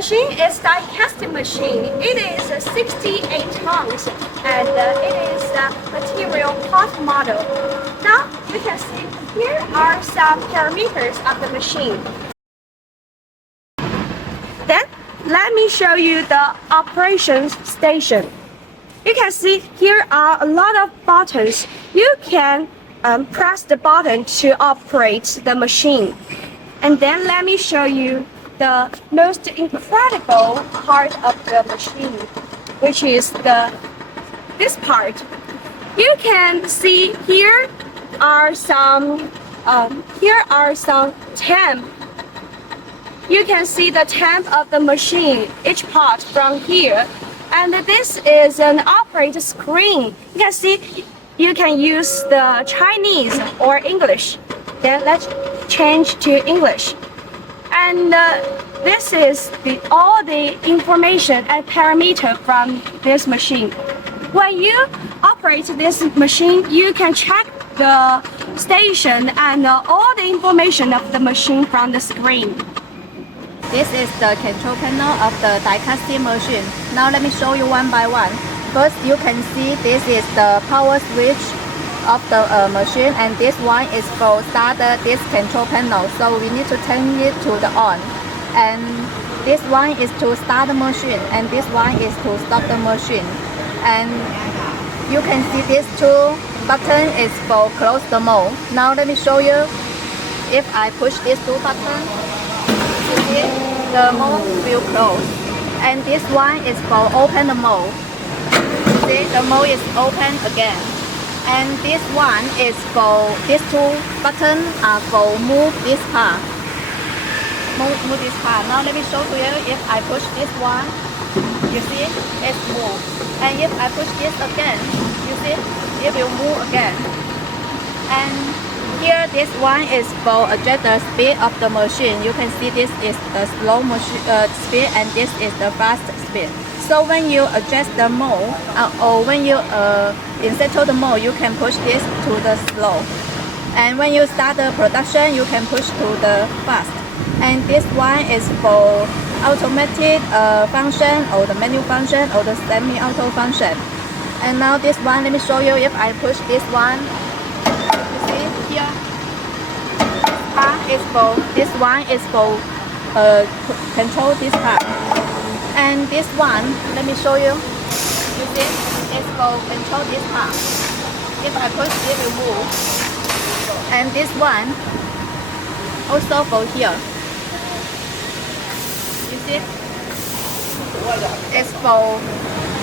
machine is die-casting machine. It is 68 tons and it is a material part model. Now you can see here are some parameters of the machine. Then let me show you the operations station. You can see here are a lot of buttons. You can press the button to operate the machine. And then let me show you the most incredible part of the machine, which is this part. You can see here are some temp. You can see the temp of the machine, each part from here. And this is an operator screen. You can see you can use the Chinese or English. Then let's change to English. And this is all the information and parameter from this machine. When you operate this machine, you can check the station and all the information of the machine from the screen. This is the control panel of the die-casting machine. Now let me show you one by one. First, you can see this is the power switch of the machine, and this one is for start this control panel. So we need to turn it to the on. And this one is to start the machine, and this one is to stop the machine. And you can see these two buttons is for close the mode. Now let me show you. If I push these two buttons, you see the mode will close. And this one is for open the mode. You see the mode is open again. And this one is for, these two buttons are for move this part. Move this part. Now let me show to you. If I push this one, you see it's move. And if I push this again, you see it will move again. And here this one is for adjust the speed of the machine. You can see this is the slow speed and this is the fast speed. So when you adjust the mode or when you settle the mode, you can push this to the slow. And when you start the production, you can push to the fast. And this one is for automatic function or the manual function or the semi-auto function. And now this one, let me show you. If I push this one, you see here, this one is for control this part. And this one, let me show you. You see, it's for control this part. If I push, it will move. And this one, also for here. You see, it's for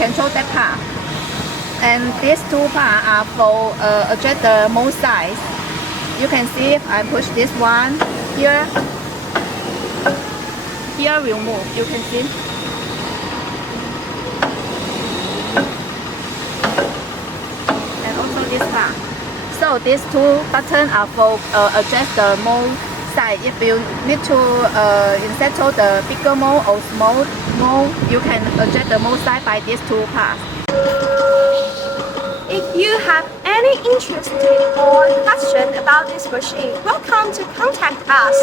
control that part. And these two parts are for adjust the mode size. You can see if I push this one here, here will move. You can see. And also this part. So these two buttons are for adjust the mode size. If you need to settle the bigger mode or small mode, you can adjust the mode size by these two parts. If you have any interest or question about this machine, welcome to contact us.